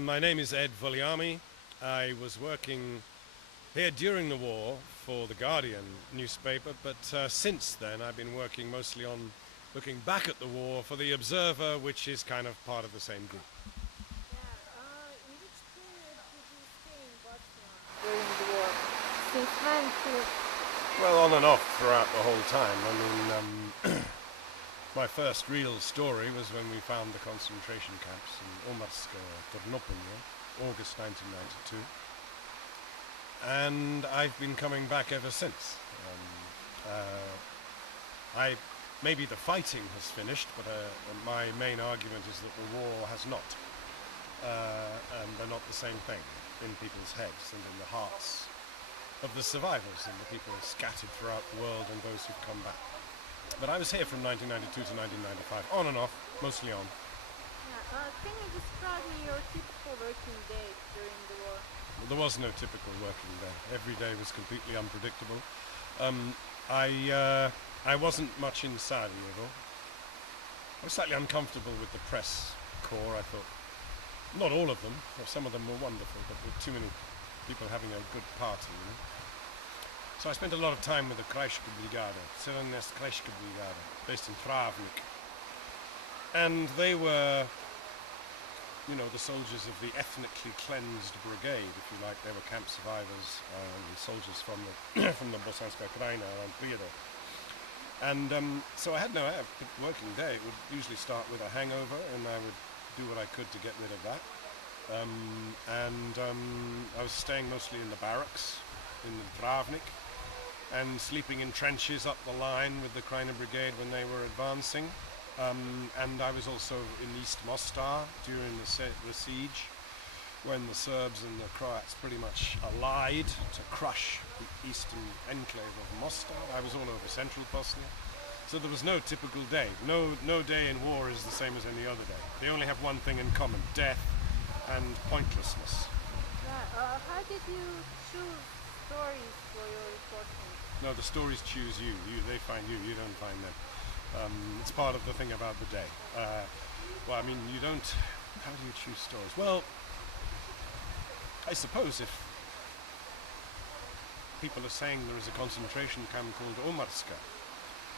My name is Ed Vulliamy. I was working here during the war for the Guardian newspaper, but since then I've been working mostly on looking back at the war for the Observer, which is kind of part of the same group. In which period did you stay in Bosnia during the war? Since when to... Well, on and off throughout the whole time. I mean, my first real story was when we found the concentration camps in Omarska, Ternopolje, August 1992. And I've been coming back ever since. Maybe the fighting has finished, but my main argument is that the war has not. And they're not the same thing in people's heads and in the hearts of the survivors and the people scattered throughout the world and those who've come back. But I was here from 1992 to 1995, on and off, mostly on. Can you describe me your typical working day during the war? Well, there was no typical working day. Every day was completely unpredictable. I wasn't much in Sarajevo. I was slightly uncomfortable with the press corps, I thought. Not all of them. Some of them were wonderful, but with too many people having a good party, you know. So I spent a lot of time with the Krajska Brigada, 17. Krajska Brigada, based in Travnik. And they were, you know, the soldiers of the ethnically cleansed brigade, if you like. They were camp survivors, soldiers from the from the Bosanska Krajina around Prijedor. And so I had no working day. It would usually start with a hangover, and I would do what I could to get rid of that. I was staying mostly in the barracks in Travnik and sleeping in trenches up the line with the Krajina Brigade when they were advancing. And I was also in East Mostar during the siege, when the Serbs and the Croats pretty much allied to crush the eastern enclave of Mostar. I was all over central Bosnia. So there was no typical day. No day in war is the same as any other day. They only have one thing in common: death and pointlessness. How did you choose stories for your reporting? No, the stories choose you. They find you. You don't find them. It's part of the thing about the day. Well, I mean, you don't... How do you choose stories? Well, I suppose if people are saying there is a concentration camp called Omarska,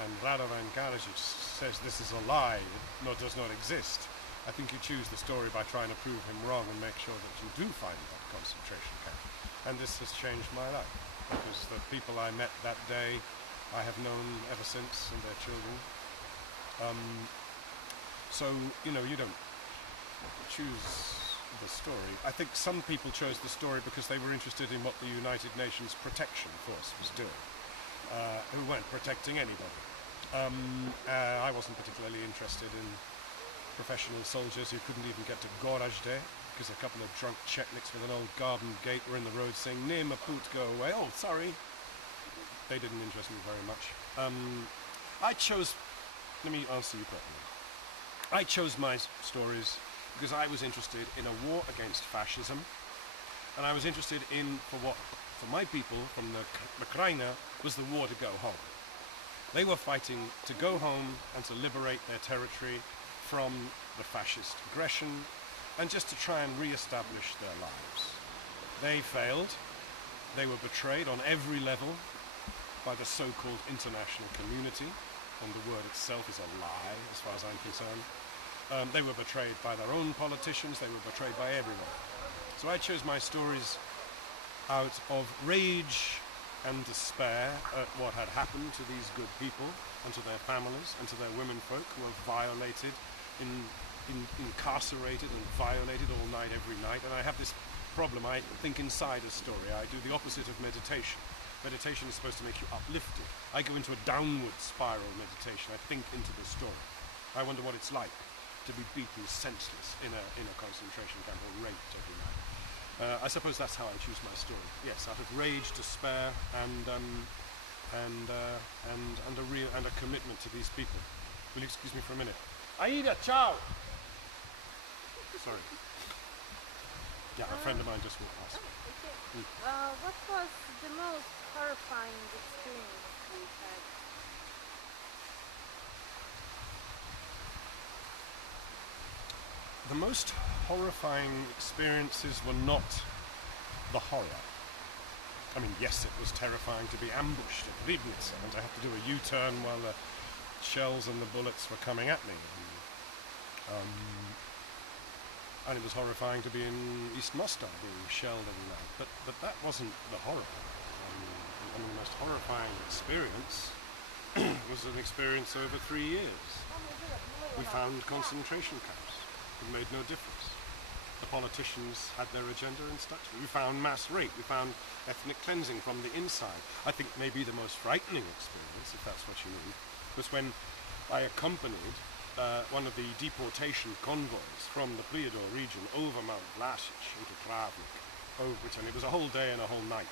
and Radovan Karadzic says this is a lie, does not exist, I think you choose the story by trying to prove him wrong and make sure that you do find that concentration camp. And this has changed my life, because the people I met that day I have known ever since, and their children. So, you know, you don't choose the story. I think some people chose the story because they were interested in what the United Nations Protection Force was doing, who weren't protecting anybody. I wasn't particularly interested in professional soldiers who couldn't even get to Gorazde because a couple of drunk Chetniks with an old garden gate were in the road saying, "Nema put, go away." Oh, sorry. They didn't interest me very much. Let me answer you properly. I chose my stories because I was interested in a war against fascism, and I was interested in, for my people from the Krajina, was the war to go home. They were fighting to go home and to liberate their territory from the fascist aggression, and just to try and re-establish their lives. They failed. They were betrayed on every level by the so-called international community, and the word itself is a lie as far as I'm concerned. They were betrayed by their own politicians, they were betrayed by everyone. So I chose my stories out of rage and despair at what had happened to these good people, and to their families, and to their womenfolk who were violated, incarcerated and violated all night, every night. And I have this problem, I think inside a story. I do the opposite of meditation. Meditation is supposed to make you uplifted. I go into a downward spiral meditation. I think into the story. I wonder what it's like to be beaten senseless in a concentration camp or raped every night. I suppose that's how I choose my story. Yes, out of rage, despair, and a commitment to these people. Will you excuse me for a minute? Aida, ciao. Sorry. Yeah, a friend of mine just walked past. Okay. What was the most horrifying experience you had? the most horrifying experiences were not the horror. I mean, yes, it was terrifying to be ambushed at Ribnica and to have to do a U-turn while the shells and the bullets were coming at me. And it was horrifying to be in East Mostar being shelled every night. But that wasn't the horror. I mean, the most horrifying experience was an experience over 3 years. We found concentration camps. It made no difference. The politicians had their agenda and stuck to it. We found mass rape. We found ethnic cleansing from the inside. I think maybe the most frightening experience, if that's what you mean, was when I accompanied one of the deportation convoys from the Prijedor region over Mount Vlasic into Travnik, and it was a whole day and a whole night,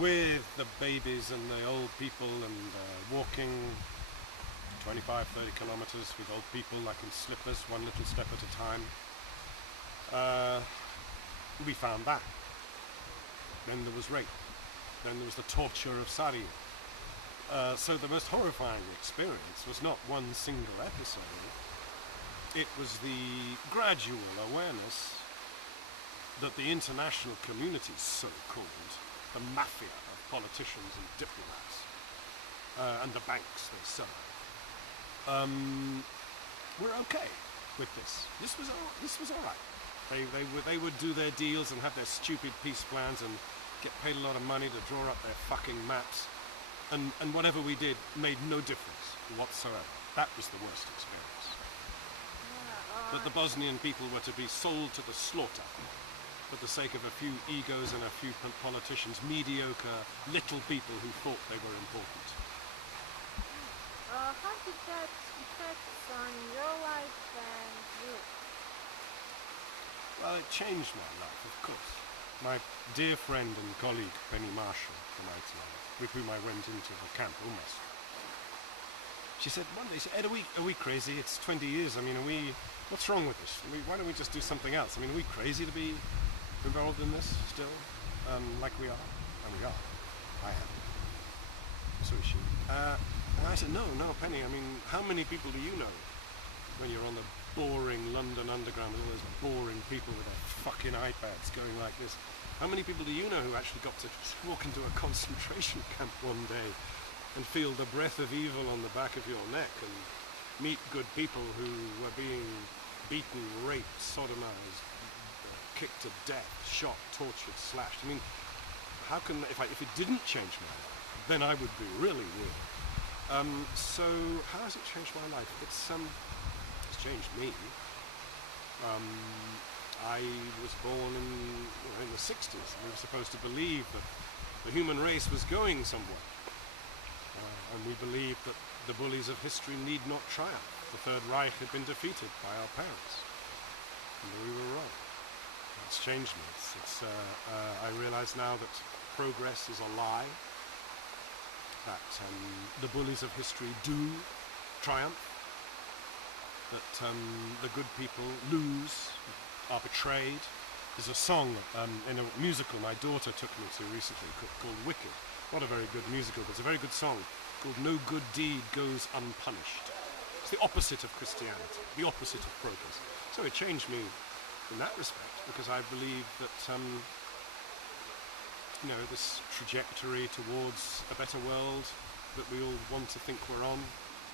with the babies and the old people and walking 25, 30 kilometers with old people like in slippers, one little step at a time. We found that. Then there was rape. Then there was the torture of Sarajevo. So the most horrifying experience was not one single episode. It was the gradual awareness that the international community, so-called, the mafia of politicians and diplomats, and the banks they serve, were okay with this. This was all right. They would do their deals and have their stupid peace plans and get paid a lot of money to draw up their fucking maps. And whatever we did made no difference whatsoever. That was the worst experience. That the Bosnian people were to be sold to the slaughter for the sake of a few egos and a few politicians, mediocre little people who thought they were important. How did that affect on your life and you? Well, it changed my life, of course. My dear friend and colleague, Penny Marshall from ITL, with whom I went into the camp almost. She said one day, Ed, are we crazy? It's 20 years. I mean, what's wrong with this? Why don't we just do something else? I mean, are we crazy to be involved in this still? Like we are? And we are. I am. So is she. And I said, no, Penny, I mean, how many people do you know when you're on the boring London Underground with all those boring people with their fucking iPads going like this? How many people do you know who actually got to walk into a concentration camp one day and feel the breath of evil on the back of your neck and meet good people who were being beaten, raped, sodomized, kicked to death, shot, tortured, slashed? I mean, how can, if it didn't change my life, then I would be really weird. So how has it changed my life? It's changed me. I was born in the 60s. We were supposed to believe that the human race was going somewhere. And we believed that the bullies of history need not triumph. The Third Reich had been defeated by our parents. And we were wrong. It's changed me. I realize now that progress is a lie. That the bullies of history do triumph. That the good people lose, are betrayed. There's a song in a musical my daughter took me to recently called Wicked. Not a very good musical, but it's a very good song called No Good Deed Goes Unpunished. It's the opposite of Christianity, the opposite of progress. So it changed me in that respect, because I believe that this trajectory towards a better world that we all want to think we're on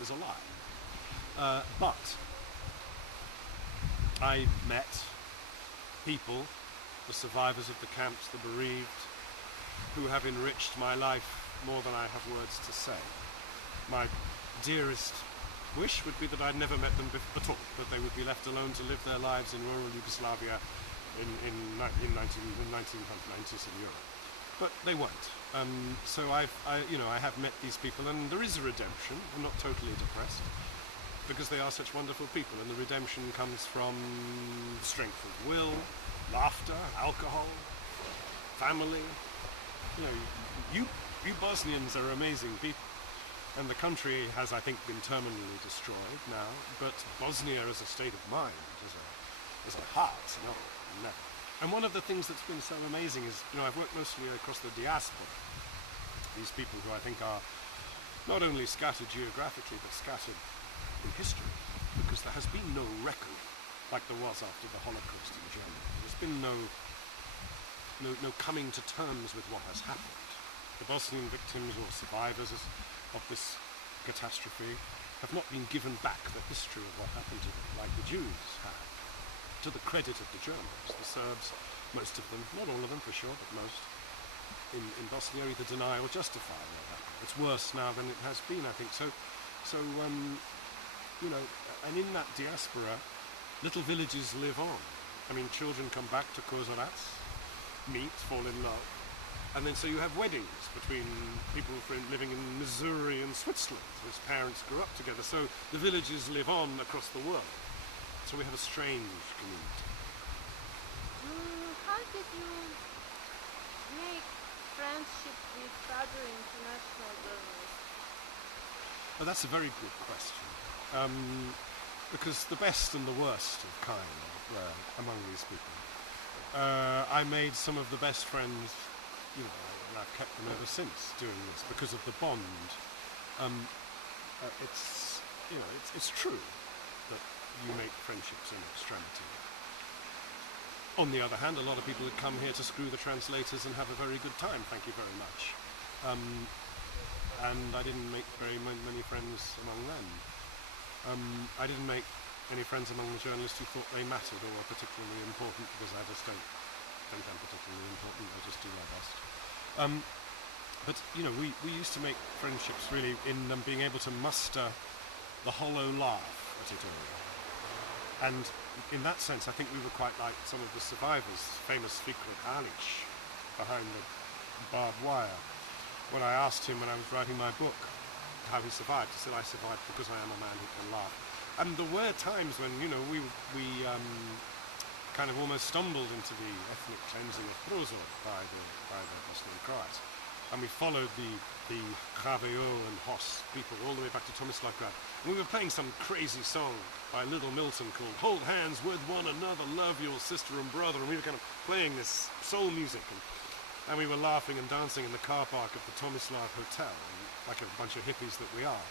is a lie. But I met people, the survivors of the camps, the bereaved, who have enriched my life more than I have words to say. My dearest wish would be that I'd never met them at all, that they would be left alone to live their lives in rural Yugoslavia in 1990s in Europe. But they won't. So I have met these people, and there is a redemption. I'm not totally depressed, because they are such wonderful people, and the redemption comes from strength of will, laughter, alcohol, family. You Bosnians are amazing people, and the country has, I think, been terminally destroyed now, but Bosnia as a state of mind, as a heart, no. And one of the things that's been so amazing is, I've worked mostly across the diaspora. These people who I think are not only scattered geographically, but scattered in history, because there has been no record like there was after the Holocaust in Germany. There's been no coming to terms with what has happened. The Bosnian victims or survivors of this catastrophe have not been given back the history of what happened to them, like the Jews have, to the credit of the Germans. The Serbs, most of them, not all of them for sure, but most, in Bosnia either deny or justify what happened. It's worse now than it has been, I think. So you know, and in that diaspora, little villages live on. I mean, children come back to Kozarac, meet, fall in love, and then so you have weddings between people living in Missouri and Switzerland, whose parents grew up together. So the villages live on across the world. So we have a strange community. How did you make friendship with other international journalists? Well, that's a very good question. Because the best and the worst of kind were among these people. I made some of the best friends, you know, and I've kept them ever since doing this because of the bond. It's, you know, it's true that you make friendships in extremity. On the other hand, a lot of people that come here to screw the translators and have a very good time, thank you very much. And I didn't make very many friends among them. I didn't make any friends among the journalists who thought they mattered or were particularly important, because I just don't think I'm particularly important. I just do my best. But you know, we used to make friendships really in being able to muster the hollow laugh at it all. And in that sense, I think we were quite like some of the survivors, famous Fikret Alic behind the barbed wire. When I asked him when I was writing my book how he survived, he said, "I survived because I am a man who can laugh." And there were times when, you know, we kind of almost stumbled into the ethnic cleansing of Prozor by the Bosnian Croats. And we followed the Haveo and Hos people all the way back to Tomislavgrad. And we were playing some crazy song by Little Milton called "Hold Hands with One Another, Love Your Sister and Brother." And we were kind of playing this soul music. And we were laughing and dancing in the car park of the Tomislav Hotel, like a bunch of hippies that we are.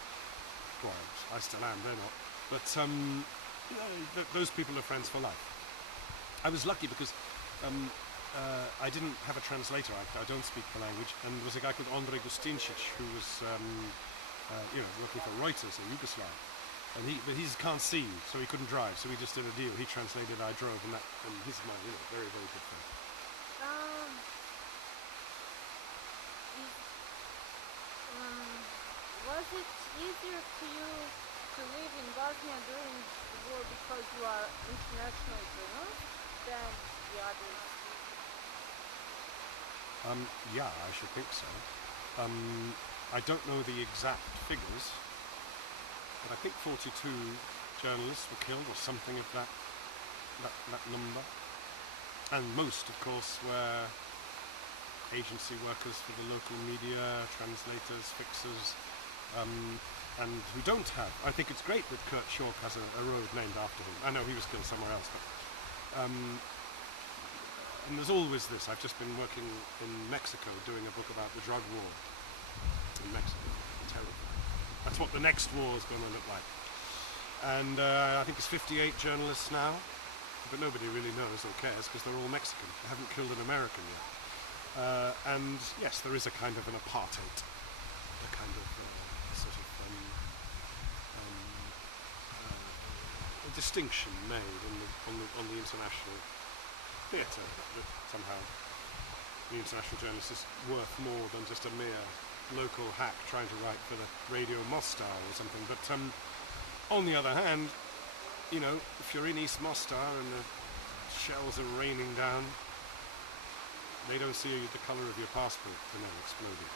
Well, I still am, they're not. But you know, those people are friends for life. I was lucky because I didn't have a translator. I don't speak the language. And there was a guy called Andrej Gustincic who was you know, working for Reuters in Yugoslav. But he can't see, so he couldn't drive. So we just did a deal. He translated, I drove, and he's my, you know, very, very good friend. Was it easier to you to live in Bosnia during the war because you are international journalist than the others? Yeah, I should think so. I don't know the exact figures, but I think 42 journalists were killed, or something of that number. And most, of course, were agency workers for the local media, translators, fixers, and who don't have. I think it's great that Kurt Schork has a road named after him. I know he was killed somewhere else, but and there's always this. I've just been working in Mexico doing a book about the drug war in Mexico. Terrifying. That's what the next war is going to look like. And I think it's 58 journalists now, but nobody really knows or cares because they're all Mexican. They haven't killed an American yet. And yes, there is a kind of an apartheid, a kind of sort of a distinction made on the international theatre, that somehow the international journalist is worth more than just a mere local hack trying to write for the Radio Mostar or something. But on the other hand, you know, if you're in East Mostar and the shells are raining down, they don't see the colour of your passport when they're exploding.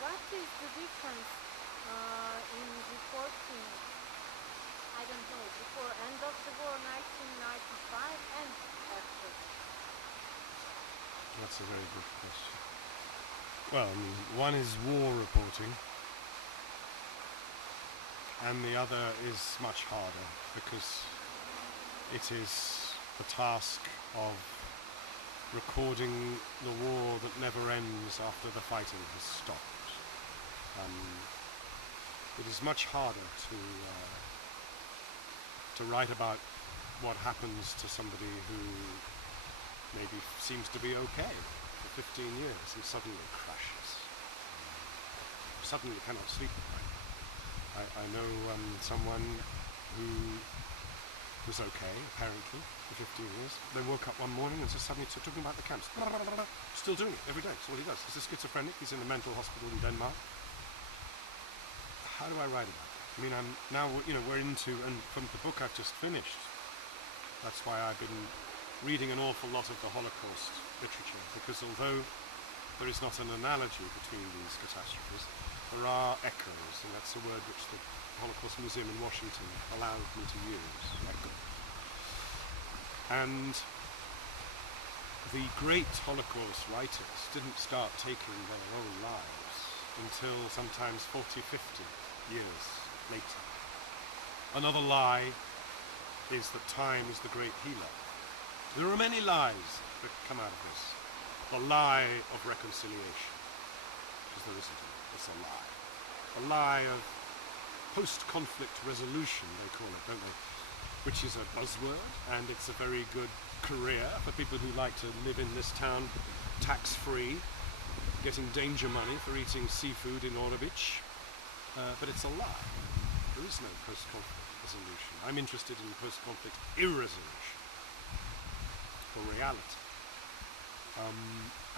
What is the difference in reporting, I don't know, before end of the war, 1995, and after? That's a very good question. Well, I mean, one is war reporting, and the other is much harder because it is the task of recording the war that never ends after the fighting has stopped. It is much harder to to write about what happens to somebody who maybe seems to be okay for 15 years and suddenly crashes. Suddenly cannot sleep at night. I know someone who was okay, apparently, for 15 years. They woke up one morning and just suddenly talking about the camps. Still doing it every day. That's all he does. He's a schizophrenic. He's in a mental hospital in Denmark. How do I write about it? I mean, I'm now, we're into, and from the book I've just finished, that's why I've been reading an awful lot of the Holocaust literature, because although there is not an analogy between these catastrophes, there are echoes, and that's a word which the Holocaust Museum in Washington allowed me to use, echo. And the great Holocaust writers didn't start taking their own lives until sometimes 40, 50 years later. Another lie is that time is the great healer. There are many lies that come out of this. The lie of reconciliation, because there isn't any, it's a lie. A lie of post-conflict resolution, they call it, don't they? Which is a buzzword, and it's a very good career for people who like to live in this town tax-free, getting danger money for eating seafood in Orovich. But it's a lie. There is no post-conflict resolution. I'm interested in post-conflict irresolution, or reality.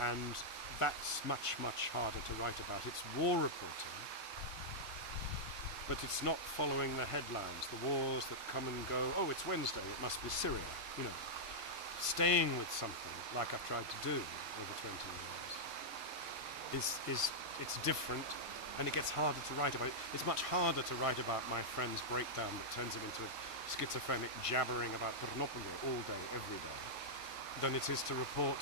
And that's much, much harder to write about. It's war reporting, but it's not following the headlines, the wars that come and go. Oh, it's Wednesday, it must be Syria. Staying with something like I've tried to do over 20 years it's different, and it gets harder to write about it. It's much harder to write about my friend's breakdown that turns him into a schizophrenic jabbering about Ternopil all day, every day, than it is to report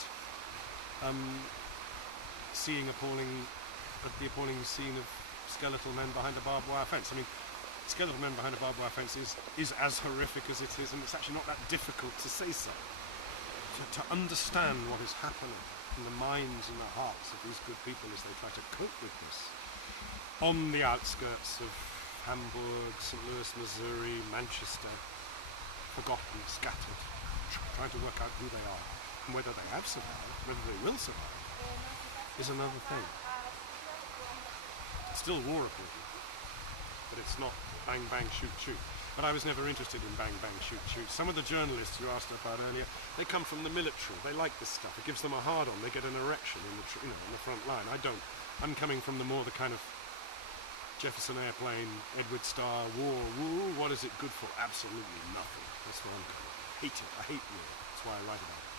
seeing the appalling scene of skeletal men behind a barbed wire fence. I mean, skeletal men behind a barbed wire fence is as horrific as it is, and it's actually not that difficult to say so. To understand what is happening in the minds and the hearts of these good people as they try to cope with this on the outskirts of Hamburg, St. Louis, Missouri, Manchester, forgotten, scattered, trying to work out who they are and whether they have survived, whether they will survive, is another thing. It's still war reporting, but it's not bang, bang, shoot, shoot. But I was never interested in bang, bang, shoot, shoot. Some of the journalists you asked about earlier, they come from the military. They like this stuff. It gives them a hard-on. They get an erection in the front line. I don't. I'm coming from the kind of Jefferson Airplane, Edward Starr, war, woo, what is it good for? Absolutely nothing. That's where I'm coming. Hate it. I hate war. That's why I write about it.